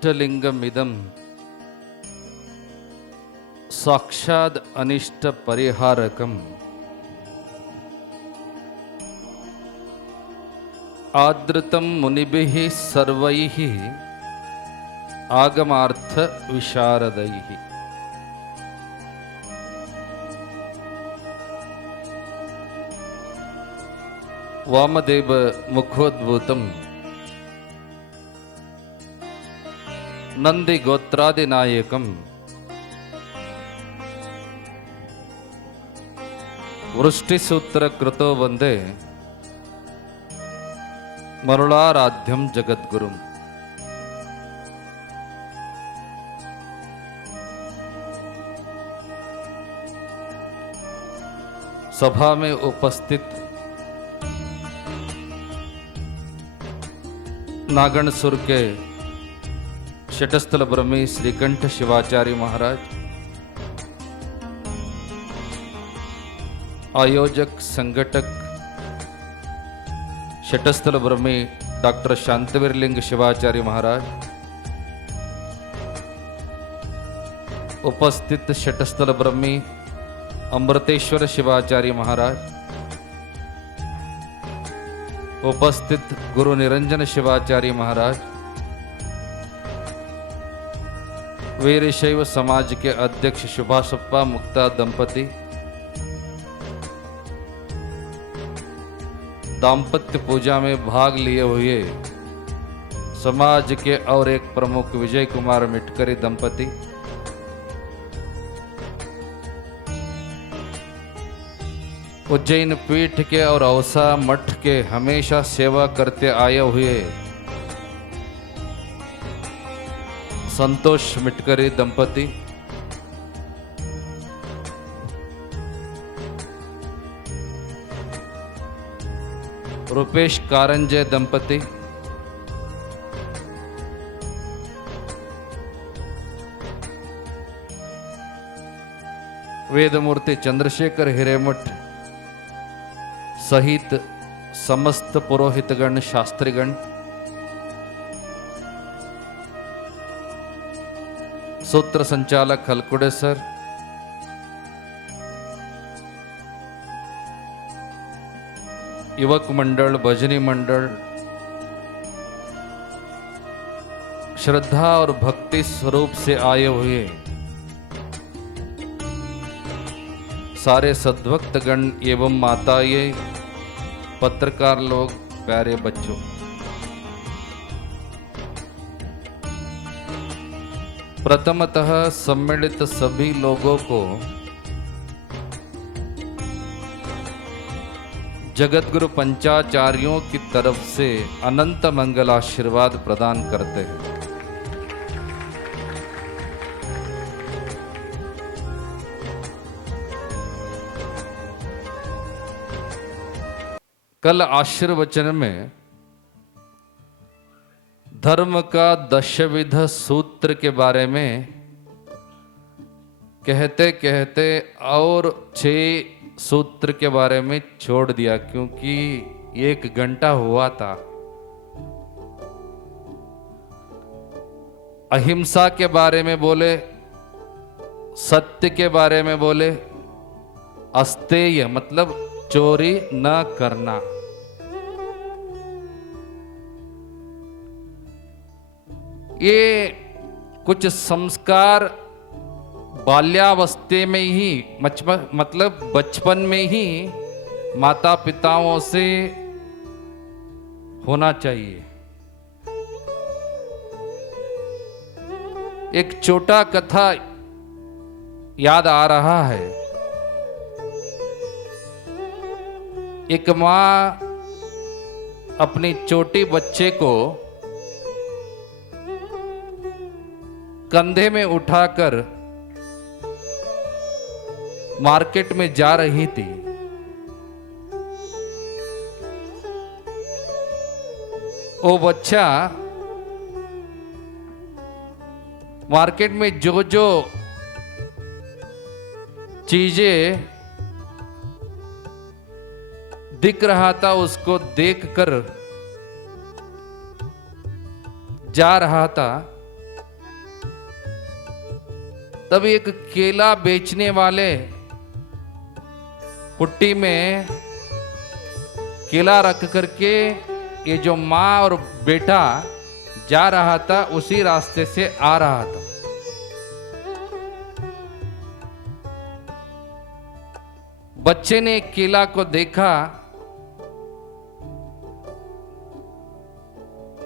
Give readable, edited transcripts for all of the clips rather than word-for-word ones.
इष्टलिंगमिदं साक्षाद अनिष्ट परिहारकम् आदृतं मुनिभिः सर्वैः आगमार्थ विशारदैः। वामदेव मुखोद्भूतं नंदि गोत्रादिनायकं वृष्टिसूत्र कृतो वंदे मरुलाराध्यं जगद्गुरुम्। सभा में उपस्थित नागणसुर के शटस्थल ब्रह्मी श्रीकंठ शिवाचार्य महाराज, आयोजक संगठक शटस्थल ब्रह्मी डॉक्टर शांतवीरलिंग शिवाचार्य महाराज, उपस्थित शटस्थल ब्रह्मी अमृतेश्वर शिवाचार्य महाराज, उपस्थित गुरु निरंजन शिवाचार्य महाराज, वीरशैव समाज के अध्यक्ष सुभाषप्पा मुक्ता दंपति, दाम्पत्य पूजा में भाग लिए हुए समाज के और एक प्रमुख विजय कुमार मिटकरी दंपति, उज्जैन पीठ के और औसा मठ के हमेशा सेवा करते आए हुए संतोष मिटकरी दंपति, रुपेश कारंजे दंपति, वेदमूर्ति चंद्रशेखर हिरेमठ सहित समस्त पुरोहितगण शास्त्रीगण, सूत्र संचालक हलकुड़े सर, युवक मंडल, भजनी मंडल, श्रद्धा और भक्ति स्वरूप से आए हुए सारे सद्भक्तगण एवं माताएं, पत्रकार लोग, प्यारे बच्चों, प्रथमतः सम्मिलित सभी लोगों को जगतगुरु पंचाचार्यों की तरफ से अनंत मंगल आशीर्वाद प्रदान करते हैं। कल आशीर्वचन में धर्म का दशविध सूत्र के बारे में कहते कहते और 6 सूत्र के बारे में छोड़ दिया, क्योंकि 1 घंटा हुआ था। अहिंसा के बारे में बोले, सत्य के बारे में बोले, अस्तेय मतलब चोरी न करना, ये कुछ संस्कार बाल्यावस्था में ही मतलब बचपन में ही माता पिताओं से होना चाहिए। एक छोटा कथा याद आ रहा है। एक माँ अपनी छोटी बच्चे को कंधे में उठाकर मार्केट में जा रही थी। वो बच्चा मार्केट में जो जो चीजें दिख रहा था उसको देखकर जा रहा था। तब एक केला बेचने वाले पुट्टी में केला रख करके ये जो माँ और बेटा जा रहा था उसी रास्ते से आ रहा था। बच्चे ने केला को देखा,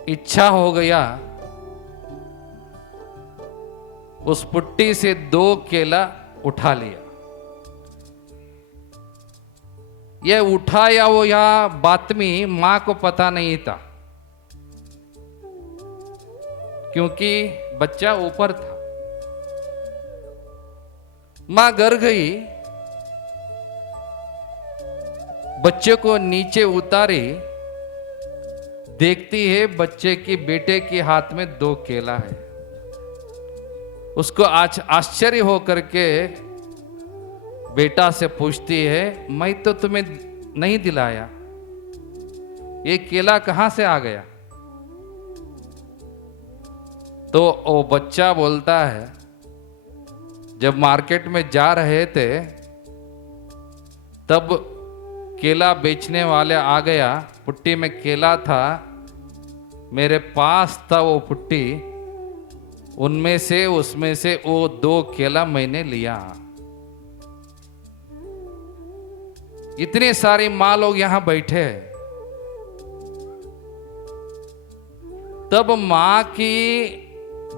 इच्छा हो गया, उस पुट्टी से 2 केला उठा लिया। यह उठाया वो यह बातमी मां को पता नहीं था, क्योंकि बच्चा ऊपर था। मां घर गई, बच्चे को नीचे उतारी, देखती है बच्चे की बेटे के हाथ में 2 केला है। उसको आश्चर्य हो करके बेटा से पूछती है, मैं तो तुम्हें नहीं दिलाया, ये केला कहां से आ गया? तो वो बच्चा बोलता है, जब मार्केट में जा रहे थे तब केला बेचने वाले आ गया, पुट्टी में केला था, मेरे पास था वो पुट्टी, उसमें से वो 2 केला मैंने लिया। इतने सारे माँ लोग यहां बैठे हैं, तब मां की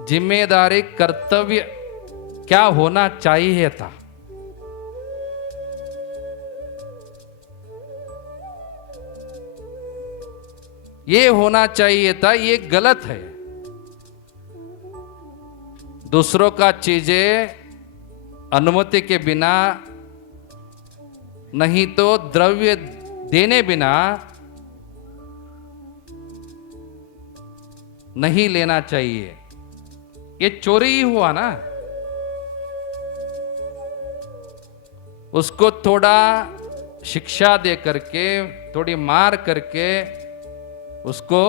जिम्मेदारी कर्तव्य क्या होना चाहिए था? ये होना चाहिए था, ये गलत है। दूसरों का चीजें अनुमति के बिना, नहीं तो द्रव्य देने बिना नहीं लेना चाहिए। ये चोरी ही हुआ ना। उसको थोड़ा शिक्षा दे करके, थोड़ी मार करके उसको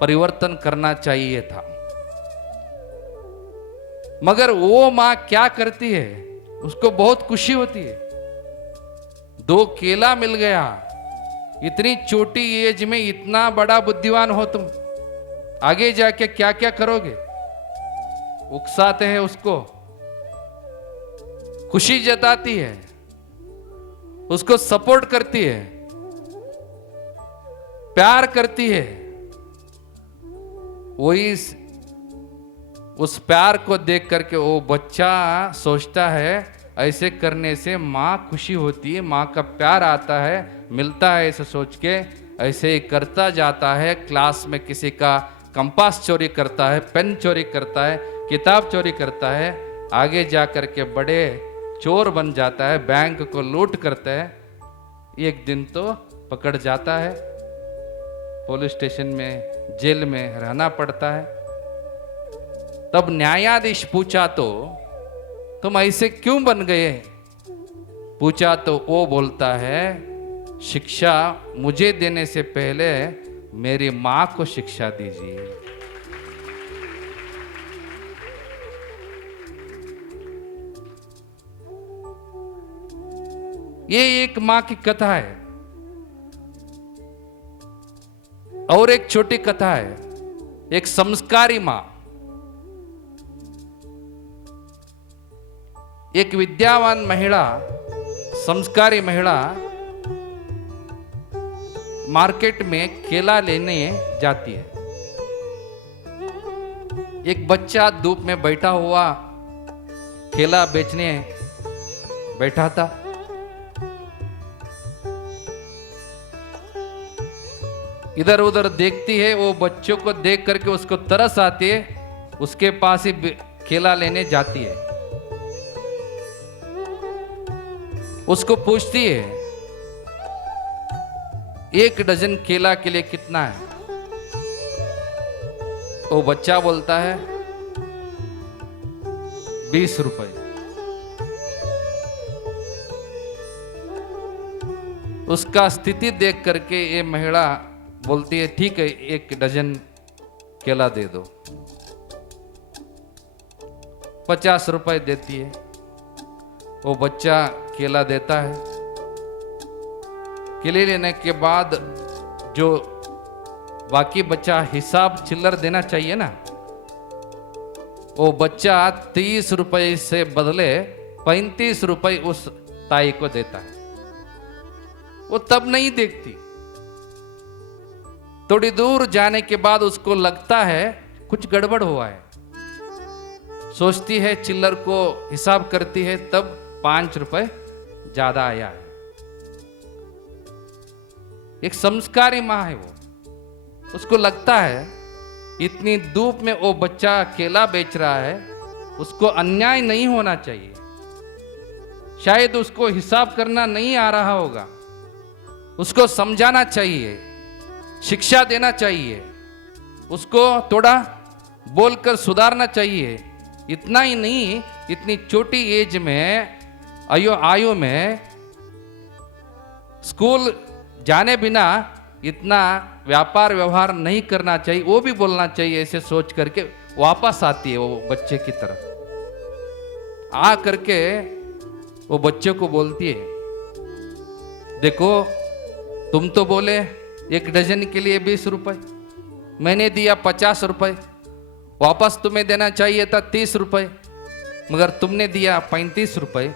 परिवर्तन करना चाहिए था। मगर वो मां क्या करती है, उसको बहुत खुशी होती है, 2 केला मिल गया। इतनी छोटी एज में इतना बड़ा बुद्धिमान हो तुम, आगे जाके क्या क्या करोगे? उकसाते हैं उसको, खुशी जताती है, उसको सपोर्ट करती है, प्यार करती है। वही उस प्यार को देख करके वो बच्चा सोचता है, ऐसे करने से माँ खुशी होती है, माँ का प्यार आता है, मिलता है, ऐसे सोच के ऐसे ही करता जाता है। क्लास में किसी का कंपास चोरी करता है, पेन चोरी करता है, किताब चोरी करता है, आगे जा कर के बड़े चोर बन जाता है, बैंक को लूट करता है। एक दिन तो पकड़ जाता है, पुलिस स्टेशन में, जेल में रहना पड़ता है। तब न्यायाधीश पूछा तो तुम ऐसे क्यों बन गए? पूछा तो वो बोलता है, शिक्षा मुझे देने से पहले मेरी मां को शिक्षा दीजिए। ये एक मां की कथा है। और एक छोटी कथा है, एक संस्कारी मां। एक विद्यावान महिला, संस्कारी महिला मार्केट में केला लेने जाती है। एक बच्चा धूप में बैठा हुआ केला बेचने बैठा था। इधर उधर देखती है, वो बच्चों को देख करके उसको तरस आती है, उसके पास ही केला लेने जाती है। उसको पूछती है, 1 डजन केला के लिए कितना है? वो बच्चा बोलता है 20 रुपए। उसका स्थिति देख करके ये महिला बोलती है, ठीक है, 1 डजन केला दे दो। 50 रुपए देती है। वो बच्चा केला देता है। केले लेने के बाद जो बाकी बच्चा हिसाब चिल्लर देना चाहिए ना, वो बच्चा 30 रुपए से बदले 35 रुपए उस ताई को देता है। वो तब नहीं देखती। थोड़ी दूर जाने के बाद उसको लगता है कुछ गड़बड़ हुआ है। सोचती है, चिल्लर को हिसाब करती है, तब 5 रुपए ज्यादा आया है। एक संस्कारी माँ है वो। उसको लगता है इतनी धूप में वो बच्चा केला बेच रहा है, उसको अन्याय नहीं होना चाहिए। शायद उसको हिसाब करना नहीं आ रहा होगा, उसको समझाना चाहिए, शिक्षा देना चाहिए, उसको थोड़ा बोलकर सुधारना चाहिए। इतना ही नहीं, इतनी छोटी एज में, आयु में स्कूल जाने बिना इतना व्यापार व्यवहार नहीं करना चाहिए, वो भी बोलना चाहिए। ऐसे सोच करके वापस आती है वो बच्चे की तरफ। आ करके वो बच्चे को बोलती है, देखो तुम तो बोले 1 डजन के लिए 20 रुपए, मैंने दिया 50 रुपए, वापस तुम्हें देना चाहिए था 30 रुपए, मगर तुमने दिया 35 रुपए,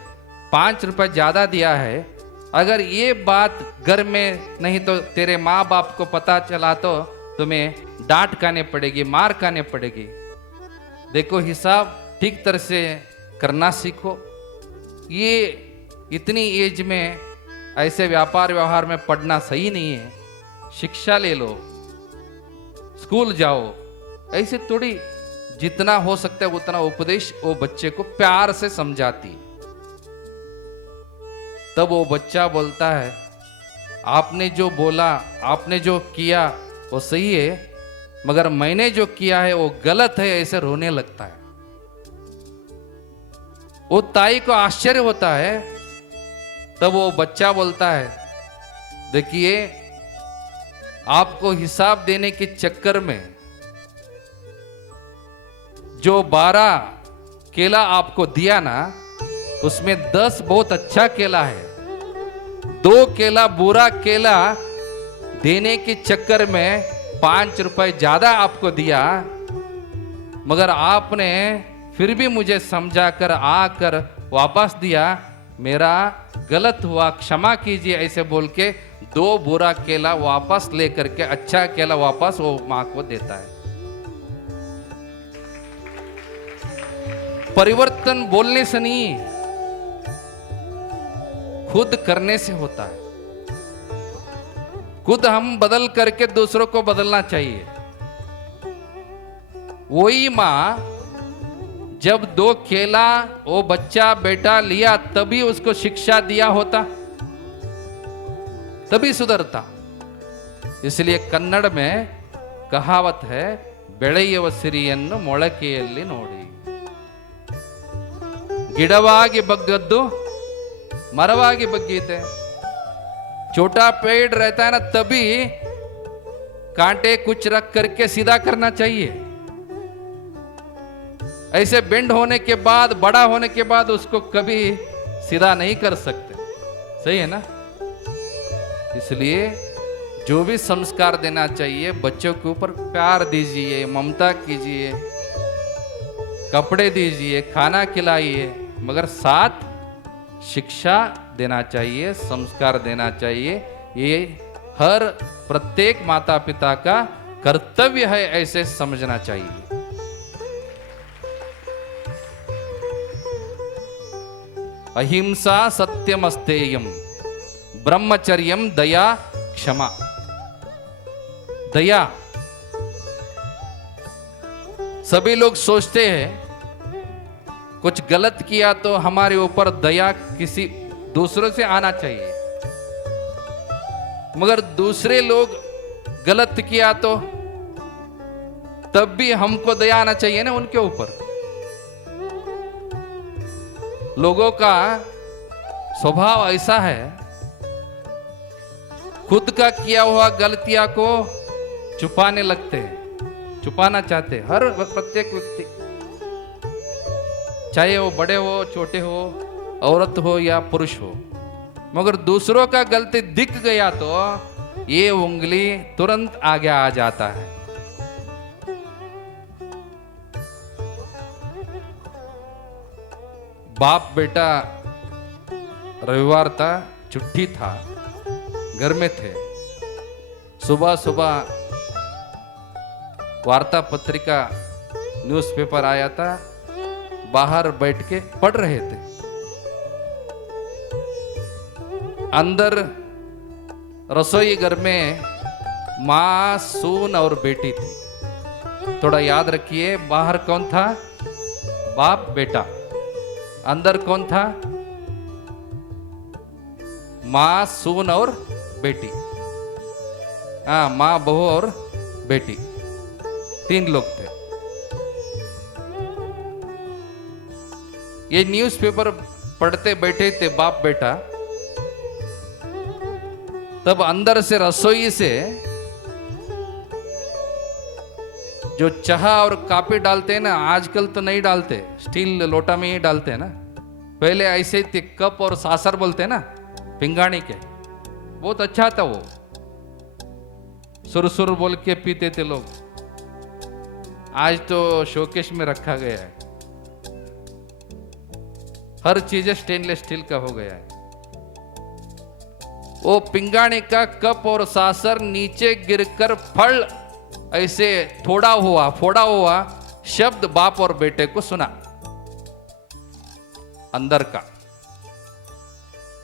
5 रुपए ज्यादा दिया है। अगर ये बात घर में नहीं तो तेरे माँ बाप को पता चला तो तुम्हें डांट खाने पड़ेगी, मार खाने पड़ेगी। देखो हिसाब ठीक तरह से करना सीखो। ये इतनी एज में ऐसे व्यापार व्यवहार में पढ़ना सही नहीं है। शिक्षा ले लो, स्कूल जाओ। ऐसे थोड़ी, जितना हो सकता है उतना उपदेश वो बच्चे को प्यार से समझाती। तब वो बच्चा बोलता है, आपने जो बोला, आपने जो किया वो सही है, मगर मैंने जो किया है वो गलत है। ऐसे रोने लगता है। वो ताई को आश्चर्य होता है। तब वो बच्चा बोलता है, देखिए आपको हिसाब देने के चक्कर में जो 12 केला आपको दिया ना, उसमें 10 बहुत अच्छा केला है। 2 केला बुरा केला देने के चक्कर में 5 रुपए ज्यादा आपको दिया, मगर आपने फिर भी मुझे समझाकर आकर वापस दिया। मेरा गलत हुआ, क्षमा कीजिए, ऐसे बोल के 2 बुरा केला वापस लेकर के अच्छा केला वापस वो माँ को देता है। परिवर्तन बोलने से नहीं, खुद करने से होता है। खुद हम बदल करके दूसरों को बदलना चाहिए। वही माँ जब 2 केला वो बच्चा बेटा लिया, तभी उसको शिक्षा दिया होता, तभी सुधरता। इसलिए कन्नड़ में कहावत है, ಬೆಳೆಯುವ ಸಿರಿಯನ್ನು ಮೊಳಕೆಯಲ್ಲಿ ನೋಡಿ, ಗಿಡವಾಗಿ ಬಗ್ಗದ್ದು मरवागी बग्गीते। छोटा पेड़ रहता है ना, तभी कांटे कुछ रख करके सीधा करना चाहिए। ऐसे बेंड होने के बाद, बड़ा होने के बाद उसको कभी सीधा नहीं कर सकते। सही है ना? इसलिए जो भी संस्कार देना चाहिए, बच्चों के ऊपर प्यार दीजिए, ममता कीजिए, कपड़े दीजिए, खाना खिलाइए, मगर साथ शिक्षा देना चाहिए, संस्कार देना चाहिए। ये हर प्रत्येक माता पिता का कर्तव्य है, ऐसे समझना चाहिए। अहिंसा सत्यमस्तेयम, ब्रह्मचर्यम दया क्षमा। दया, सभी लोग सोचते हैं कुछ गलत किया तो हमारे ऊपर दया किसी दूसरों से आना चाहिए, मगर दूसरे लोग गलत किया तो तब भी हमको दया आना चाहिए ना उनके ऊपर। लोगों का स्वभाव ऐसा है, खुद का किया हुआ गलतियां को छुपाने लगते हैं, छुपाना चाहते हैं हर प्रत्येक व्यक्ति। चाहे वो बड़े हो छोटे हो, औरत हो या पुरुष हो। मगर दूसरों का गलती दिख गया तो ये उंगली तुरंत आगे आ जाता है। बाप बेटा, रविवार था, छुट्टी था, घर में थे। सुबह सुबह वार्ता पत्रिका न्यूज़पेपर आया था, बाहर बैठ के पढ़ रहे थे। अंदर रसोई घर में माँ, सून और बेटी थी। थोड़ा याद रखिए, बाहर कौन था? बाप बेटा। अंदर कौन था? माँ, सून और बेटी। हाँ, माँ, बहू और बेटी, 3 लोग थे। ये न्यूज़पेपर पढ़ते बैठे थे बाप बेटा। तब अंदर से रसोई से जो चाह और कॉफी डालते हैं ना, आजकल तो नहीं डालते, स्टील लोटा में ही डालते हैं ना। पहले ऐसे ही थे, कप और सासर बोलते हैं ना, पिंगाणी के। बहुत अच्छा था वो, सुर बोल के पीते थे लोग। आज तो शोकेश में रखा गया है। हर चीज स्टेनलेस स्टील का हो गया है। वो पिंगाणी का कप और सासर नीचे गिरकर फल ऐसे फोड़ा हुआ शब्द बाप और बेटे को सुना। अंदर का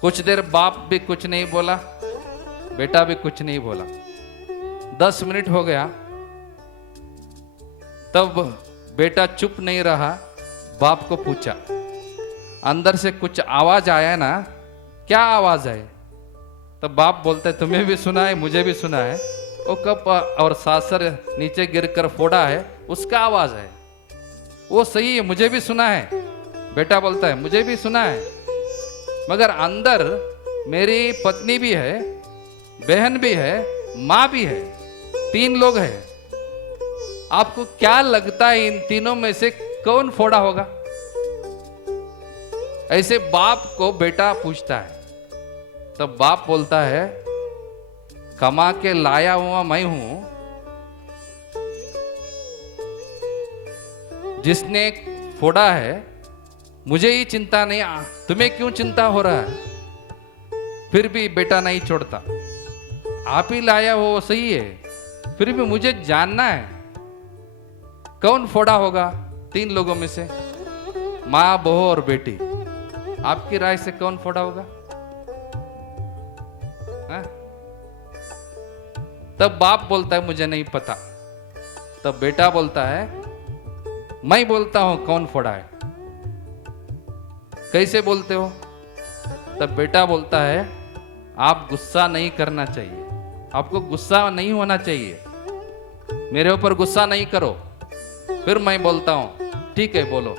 कुछ देर बाप भी कुछ नहीं बोला, बेटा भी कुछ नहीं बोला। 10 मिनट हो गया, तब बेटा चुप नहीं रहा, बाप को पूछा। अंदर से कुछ आवाज आया ना, क्या आवाज है? तब बाप बोलता है, तुम्हें भी सुना है, मुझे भी सुना है। वो कप और सासर नीचे गिरकर फोड़ा है, उसका आवाज है। वो सही है, मुझे भी सुना है। बेटा बोलता है, मुझे भी सुना है, मगर अंदर मेरी पत्नी भी है, बहन भी है, माँ भी है, 3 लोग हैं। आपको क्या लगता है इन तीनों में से कौन फोड़ा होगा? ऐसे बाप को बेटा पूछता है। तब बाप बोलता है, कमा के लाया हुआ मैं हूं, जिसने फोड़ा है मुझे ही चिंता नहीं, तुम्हें क्यों चिंता हो रहा है? फिर भी बेटा नहीं छोड़ता। आप ही लाया हो वो सही है, फिर भी मुझे जानना है कौन फोड़ा होगा 3 लोगों में से, माँ, बहू और बेटी। आपकी राय से कौन फोड़ा होगा? हा? तब बाप बोलता है, मुझे नहीं पता। तब बेटा बोलता है, मैं बोलता हूं कौन फोड़ा है। कैसे बोलते हो? तब बेटा बोलता है, आप गुस्सा नहीं करना चाहिए, आपको गुस्सा नहीं होना चाहिए, मेरे ऊपर गुस्सा नहीं करो। फिर मैं बोलता हूं, ठीक है बोलो।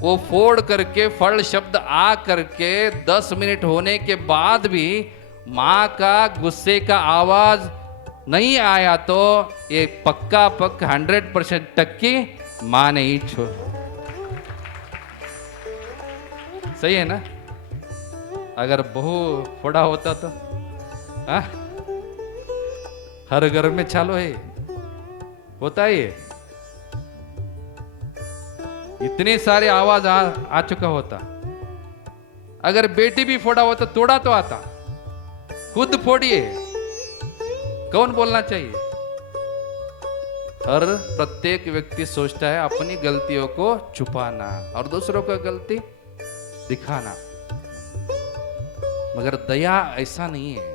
वो फोड़ करके फल शब्द आ करके 10 मिनट होने के बाद भी माँ का गुस्से का आवाज नहीं आया तो ये पक्का 100% टक्की माँ ने ही छोड़। सही है ना? अगर बहू फोड़ा होता तो आ? हर घर में चालू है, होता है ये। इतने सारे आवाज आ चुका होता। अगर बेटी भी फोड़ा होता, तोड़ा तो आता। खुद फोड़िए, कौन बोलना चाहिए? हर प्रत्येक व्यक्ति सोचता है अपनी गलतियों को छुपाना और दूसरों का गलती दिखाना, मगर दया ऐसा नहीं है।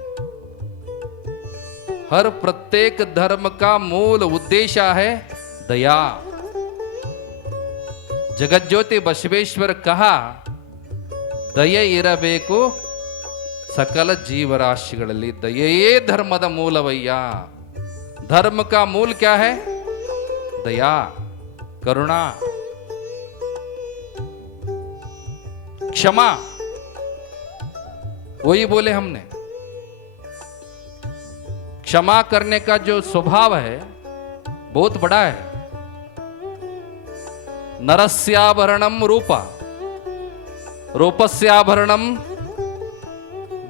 हर प्रत्येक धर्म का मूल उद्देश्य है दया। जगज्योति बसवेश्वर कहा, ದಯೆ ಇರಬೇಕು सकल जीवराशिಗಳಲ್ಲಿ, दयೆಯೇ धर्मದ ಮೂಲವಯ್ಯ। धर्म का मूल क्या है? दया, करुणा, क्षमा। वही बोले हमने, क्षमा करने का जो स्वभाव है बहुत बड़ा है। नरस्याभरणम रूपा, रूपस्याभरणम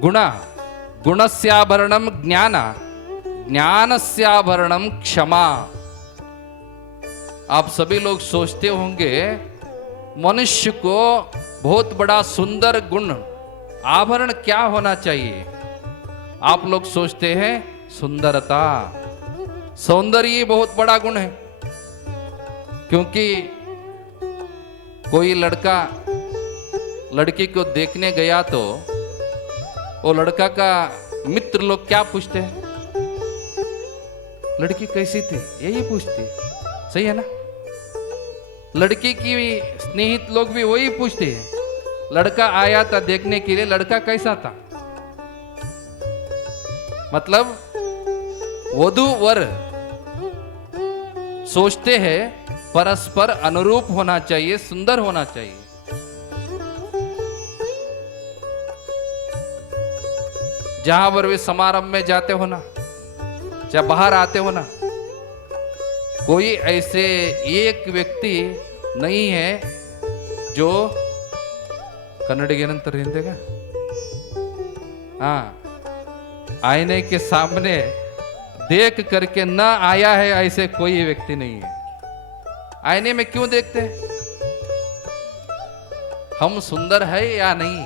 गुणा, गुणस्याभरणम ज्ञान, ज्ञानस्याभरणम क्षमा। आप सभी लोग सोचते होंगे मनुष्य को बहुत बड़ा सुंदर गुण आभरण क्या होना चाहिए। आप लोग सोचते हैं सुंदरता, सौंदर्य बहुत बड़ा गुण है। क्योंकि कोई लड़का लड़की को देखने गया तो वो लड़का का मित्र लोग क्या पूछते हैं, लड़की कैसी थी, यही पूछते, सही है ना। लड़की की स्नेहित लोग भी वही पूछते हैं। लड़का आया था देखने के लिए, लड़का कैसा था। मतलब वधू वर सोचते हैं परस्पर अनुरूप होना चाहिए, सुंदर होना चाहिए। जहां पर वे समारंभ में जाते हो ना, चाहे बाहर आते हो ना, कोई ऐसे एक व्यक्ति नहीं है जो कन्नडिगेनंतर हिंदेगा, हाँ, आईने के सामने देख करके न आया है, ऐसे कोई व्यक्ति नहीं है। आईने में क्यों देखते हैं, हम सुंदर है या नहीं।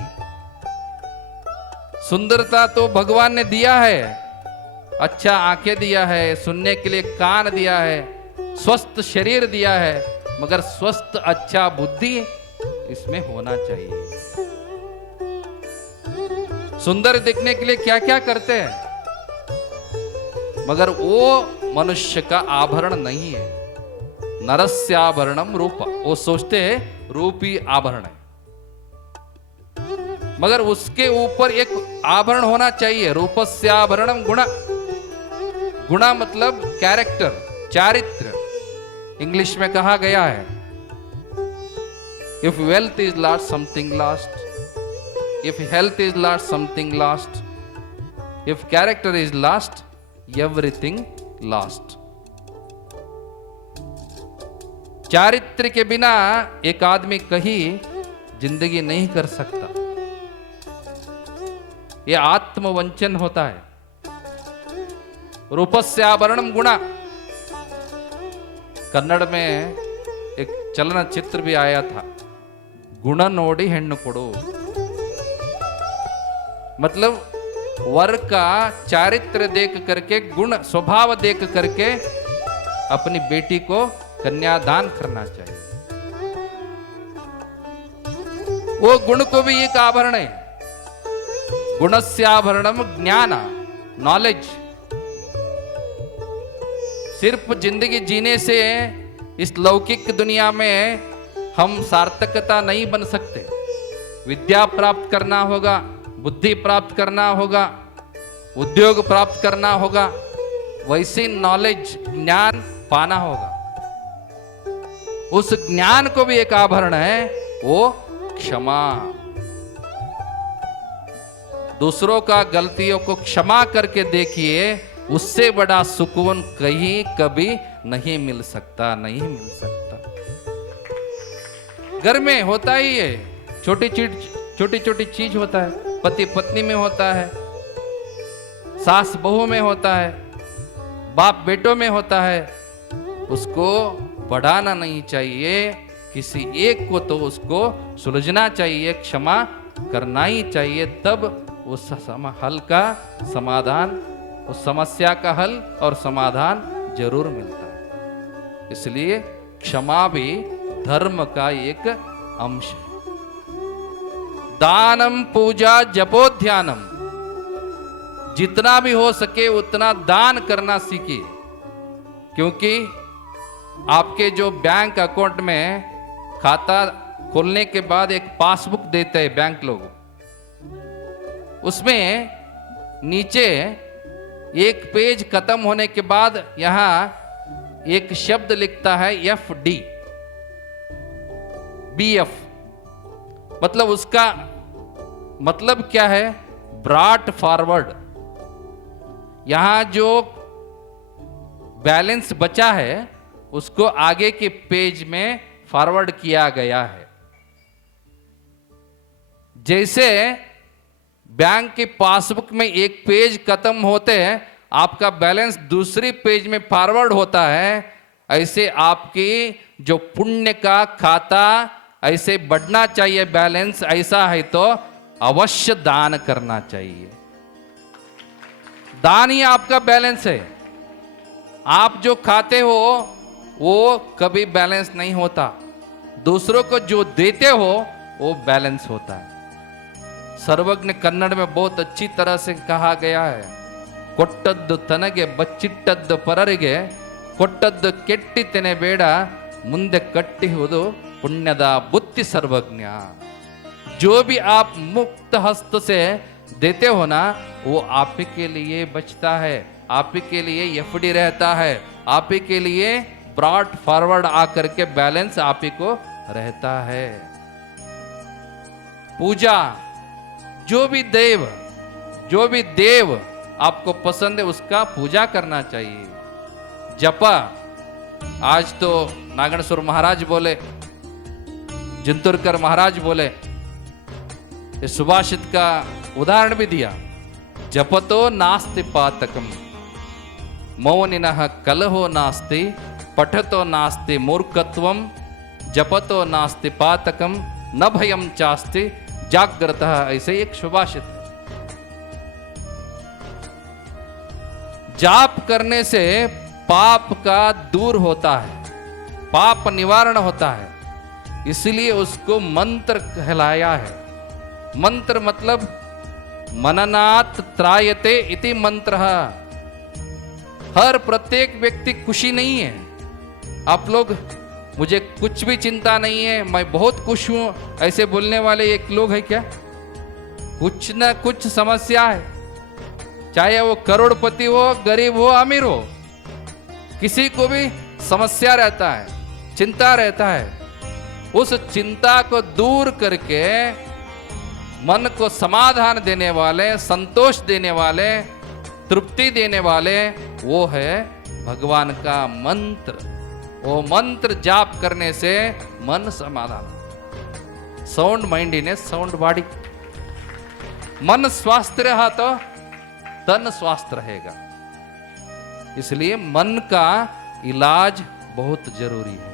सुंदरता तो भगवान ने दिया है, अच्छा आंखें दिया है, सुनने के लिए कान दिया है, स्वस्थ शरीर दिया है, मगर स्वस्थ अच्छा बुद्धि इसमें होना चाहिए। सुंदर दिखने के लिए क्या क्या करते हैं, मगर वो मनुष्य का आभरण नहीं है। नरस्याभरणम रूप, वो सोचते हैं रूप ही आभरण है, मगर उसके ऊपर एक आभरण होना चाहिए। रूपस्याभरणम गुणा, गुणा मतलब कैरेक्टर, चारित्र। इंग्लिश में कहा गया है, if wealth is lost something lost, if health is lost something lost, if character is lost everything lost. चारित्र के बिना एक आदमी कहीं जिंदगी नहीं कर सकता। यह आत्मवंचन होता है। रूपस्याभरणम गुणा, कन्नड़ में एक चलनचित्र भी आया था, गुण नोडी हेण्णु कोडु। मतलब वर का चारित्र देख करके, गुण स्वभाव देख करके अपनी बेटी को कन्यादान करना चाहिए। वो गुण को भी एक आभरण है। गुणस्याभरणम ज्ञान, नॉलेज। सिर्फ जिंदगी जीने से इस लौकिक दुनिया में हम सार्थकता नहीं बन सकते। विद्या प्राप्त करना होगा, बुद्धि प्राप्त करना होगा, उद्योग प्राप्त करना होगा, वैसे नॉलेज ज्ञान पाना होगा। उस ज्ञान को भी एक आभरण है, वो क्षमा। दूसरों का गलतियों को क्षमा करके देखिए, उससे बड़ा सुकून कहीं कभी नहीं मिल सकता, नहीं मिल सकता। घर में होता ही है, छोटी छोटी चीज होता है, पति पत्नी में होता है, सास बहू में होता है, बाप बेटों में होता है। उसको बढ़ाना नहीं चाहिए, किसी एक को तो उसको सुलझना चाहिए, क्षमा करना ही चाहिए, तब उस हल का समाधान, उस समस्या का हल और समाधान जरूर मिलता है। इसलिए क्षमा भी धर्म का एक अंश है। दानम पूजा जपो ध्यानम, जितना भी हो सके उतना दान करना सीखिए। क्योंकि आपके जो बैंक अकाउंट में खाता खोलने के बाद एक पासबुक देते हैं बैंक लोग, उसमें नीचे एक पेज खत्म होने के बाद यहां एक शब्द लिखता है FD, BF। मतलब उसका मतलब क्या है, ब्रॉट फॉरवर्ड। यहां जो बैलेंस बचा है उसको आगे के पेज में फॉरवर्ड किया गया है। जैसे बैंक की पासबुक में एक पेज खत्म होते हैं, आपका बैलेंस दूसरी पेज में फॉरवर्ड होता है, ऐसे आपकी जो पुण्य का खाता ऐसे बढ़ना चाहिए। बैलेंस ऐसा है तो अवश्य दान करना चाहिए। दान ही आपका बैलेंस है। आप जो खाते हो वो कभी बैलेंस नहीं होता, दूसरों को जो देते हो वो बैलेंस होता है। सर्वज्ञ कन्नड़ में बहुत अच्छी तरह से कहा गया है, ಕೊಟ್ಟದ್ದು ತನಗೆ ಬಚ್ಚಿಟ್ಟದ್ದು ಪರರಿಗೆ ಕೊಟ್ಟದ್ದು ಕೆಟ್ಟಿತೆನೆ ಬೇಡ ಮುಂದೆ ಕಟ್ಟಿಹುದು पुण्यदा बुद्धि सर्वज्ञ। जो भी आप मुक्त हस्त से देते हो ना, वो आप ही के लिए बचता है, आप ही के लिए एफडी रहता है, आप ही के लिए ब्रॉड फॉरवर्ड आकर के बैलेंस आप ही को रहता है। पूजा, जो भी देव आपको पसंद है उसका पूजा करना चाहिए। जपा, आज तो नागणेश्वर महाराज बोले, जिंतुरकर महाराज बोले, इस सुभाषित का उदाहरण भी दिया, जपतो नास्ति पातकम मौनिनः कलहो नास्ति पठतो नास्ति मूर्खत्वम जपतो नास्ति पातकम न भयम चास्ति जाग्रतः। ऐसे एक सुभाषित है। जाप करने से पाप का दूर होता है, पाप निवारण होता है, इसलिए उसको मंत्र कहलाया है। मंत्र मतलब मननात् त्रायते इति मंत्र। हर प्रत्येक व्यक्ति खुशी नहीं है। आप लोग, मुझे कुछ भी चिंता नहीं है, मैं बहुत खुश हूं, ऐसे बोलने वाले एक लोग है क्या? कुछ ना कुछ समस्या है, चाहे वो करोड़पति हो, गरीब हो, अमीर हो, किसी को भी समस्या रहता है, चिंता रहता है। उस चिंता को दूर करके मन को समाधान देने वाले, संतोष देने वाले, तृप्ति देने वाले, वो है भगवान का मंत्र। वो मंत्र जाप करने से मन समाधान। Sound mindness, sound body. मन स्वस्थ रहा तो तन स्वस्थ रहेगा। इसलिए मन का इलाज बहुत जरूरी है।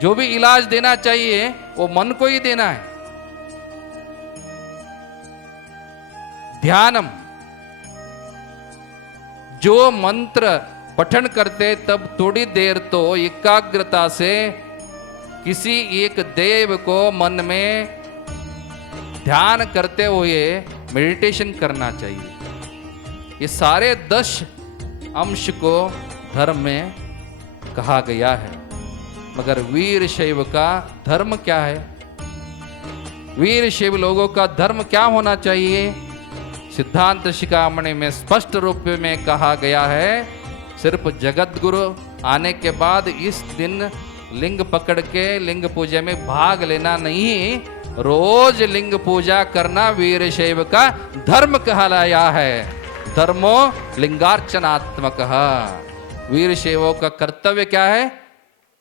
जो भी इलाज देना चाहिए वो मन को ही देना है। ध्यानम, जो मंत्र पठन करते तब थोड़ी देर तो एकाग्रता से किसी एक देव को मन में ध्यान करते हुए मेडिटेशन करना चाहिए। ये सारे 10 अंश को धर्म में कहा गया है। मगर वीर शैव का धर्म क्या है? वीर शैव लोगों का धर्म क्या होना चाहिए? सिद्धांत शिखामणि में स्पष्ट रूप में कहा गया है, सिर्फ जगत गुरु आने के बाद इस दिन लिंग पकड़ के लिंग पूजा में भाग लेना नहीं, रोज लिंग पूजा करना वीर शैव का धर्म कहलाया है। धर्मो लिंगार्चनात्मक। वीर शैवों का कर्तव्य क्या है?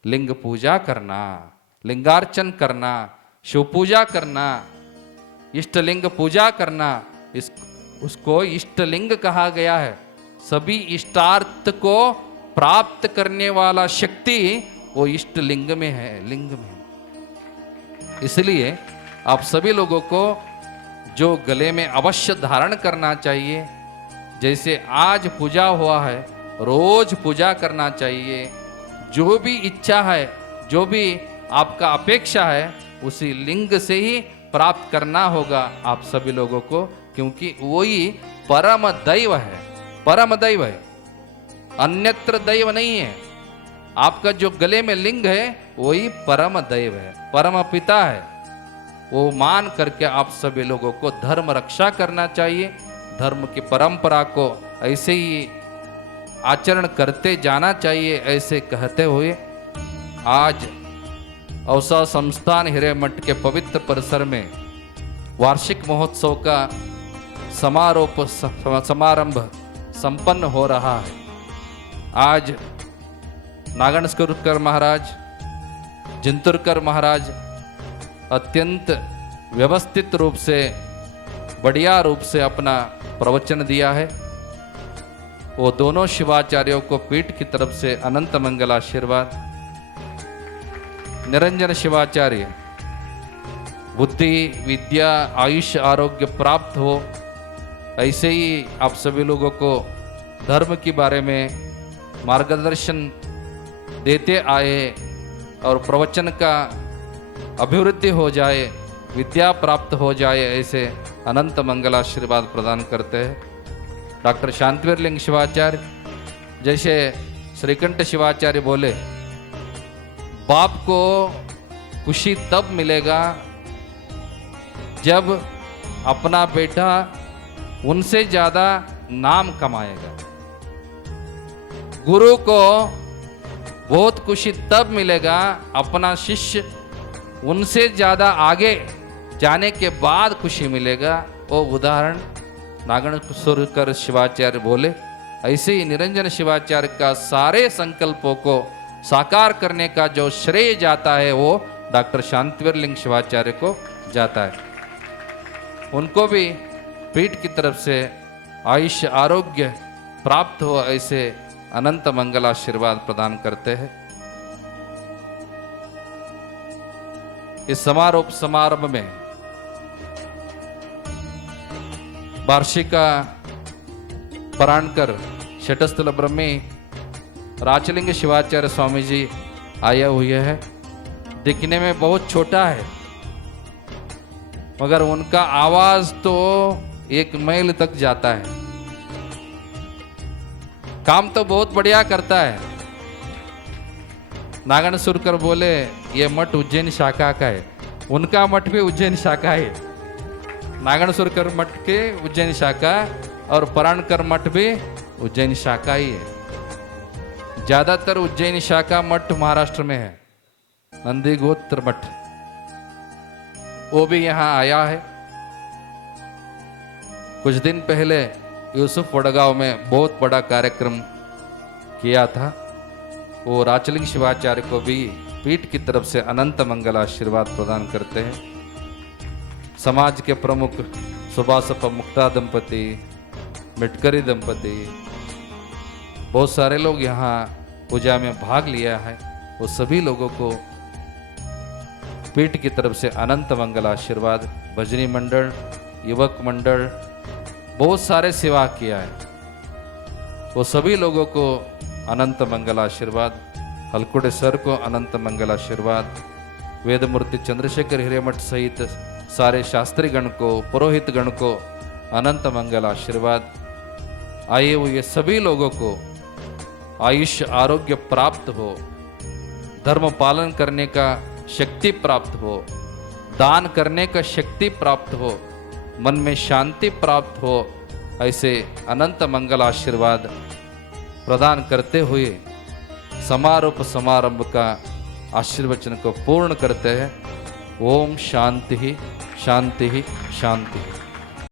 लिंग पूजा करना, लिंगार्चन करना, शिव पूजा करना, इष्टलिंग पूजा करना। उसको इष्टलिंग कहा गया है। सभी इष्टार्थ को प्राप्त करने वाला शक्ति वो इष्टलिंग में है, लिंग में। इसलिए आप सभी लोगों को जो गले में अवश्य धारण करना चाहिए, जैसे आज पूजा हुआ है, रोज पूजा करना चाहिए। जो भी इच्छा है, जो भी आपका अपेक्षा है, उसी लिंग से ही प्राप्त करना होगा आप सभी लोगों को, क्योंकि वही परम दैव है, परम दैव है, अन्यत्र दैव नहीं है। आपका जो गले में लिंग है वही परम दैव है, परम पिता है। वो मान करके आप सभी लोगों को धर्म रक्षा करना चाहिए। धर्म की परंपरा को ऐसे ही आचरण करते जाना चाहिए। ऐसे कहते हुए आज औसा संस्थान हिरेमठ के पवित्र परिसर में वार्षिक महोत्सव का समारंभ संपन्न हो रहा है। आज नागणेश्वर महाराज, जिंतुरकर महाराज अत्यंत व्यवस्थित रूप से, बढ़िया रूप से अपना प्रवचन दिया है। वो दोनों शिवाचार्यों को पीठ की तरफ से अनंत मंगल आशीर्वाद। निरंजन शिवाचार्य, बुद्धि विद्या आयुष्य आरोग्य प्राप्त हो, ऐसे ही आप सभी लोगों को धर्म के बारे में मार्गदर्शन देते आए और प्रवचन का अभिवृद्धि हो जाए, विद्या प्राप्त हो जाए, ऐसे अनंत मंगल आशीर्वाद प्रदान करते हैं। डॉक्टर शांतिवीर शिवाचार्य जैसे श्रीकंठ शिवाचार्य बोले, बाप को खुशी तब मिलेगा जब अपना बेटा उनसे ज्यादा नाम कमाएगा। गुरु को बहुत खुशी तब मिलेगा अपना शिष्य उनसे ज्यादा आगे जाने के बाद खुशी मिलेगा। वो उदाहरण नागणसुरकर शिवाचार्य बोले। ऐसे ही निरंजन शिवाचार्य का सारे संकल्पों को साकार करने का जो श्रेय जाता है वो डॉक्टर शांतिवीर शिवाचार्य को जाता है। उनको भी पीठ की तरफ से आयुष्य आरोग्य प्राप्त हो, ऐसे अनंत मंगल आशीर्वाद प्रदान करते हैं। इस समारोह में वार्षिका पराणकर शटस्थल ब्रह्मी राचलिंग शिवाचार्य स्वामी जी आए हुए हैं। दिखने में बहुत छोटा है मगर उनका आवाज तो 1 मील तक जाता है। काम तो बहुत बढ़िया करता है। नागणसुरकर बोले ये मठ उज्जैन शाखा का है, उनका मठ भी उज्जैन शाखा है। नागणसुरकर मठ के उज्जैन शाखा और पराणकर मठ भी उज्जैन शाखा ही है। ज्यादातर उज्जैन शाखा मठ महाराष्ट्र में है, नंदी गोत्र मठ, वो भी यहाँ आया है। कुछ दिन पहले यूसुफ वडगांव में बहुत बड़ा कार्यक्रम किया था। वो राचलिंग शिवाचार्य को भी पीठ की तरफ से अनंत मंगल आशीर्वाद प्रदान करते हैं। समाज के प्रमुख सुभाषप्पा मुक्ता दंपति, मिटकरी दंपति, बहुत सारे लोग यहाँ पूजा में भाग लिया है। वो सभी लोगों को पीठ की तरफ से अनंत मंगल आशीर्वाद। भजनी मंडल, युवक मंडल, बहुत सारे सेवा किया है, वो सभी लोगों को अनंत मंगल आशीर्वाद। हलकुड़े सर को अनंत मंगल आशीर्वाद। वेदमूर्ति चंद्रशेखर हिरेमठ सहित सारे शास्त्री गण को, पुरोहित गण को अनंत मंगल आशीर्वाद। आए हुए सभी लोगों को आयुष्य आरोग्य प्राप्त हो, धर्म पालन करने का शक्ति प्राप्त हो, दान करने का शक्ति प्राप्त हो, मन में शांति प्राप्त हो, ऐसे अनंत मंगल आशीर्वाद प्रदान करते हुए समारंभ का आशीर्वचन को पूर्ण करते हैं। ओम शांति शांति शांति।